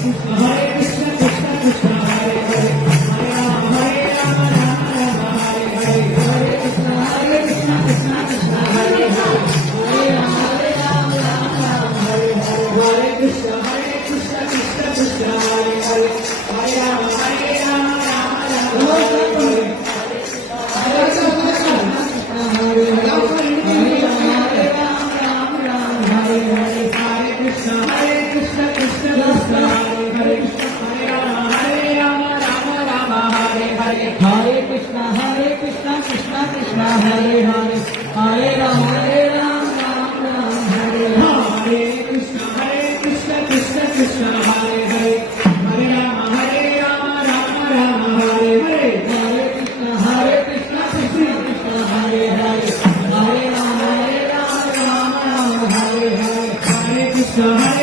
Krishna Krishna Hare Hare Hare Ram Ram Ram Hare Hare Krishna Krishna Krishna Hare Hare Hare Ram Ram Ram Hare Hare Hare Krishna Krishna Krishna Hare Hare Hare Ram Ram Ram Hare Hare Hare Krishna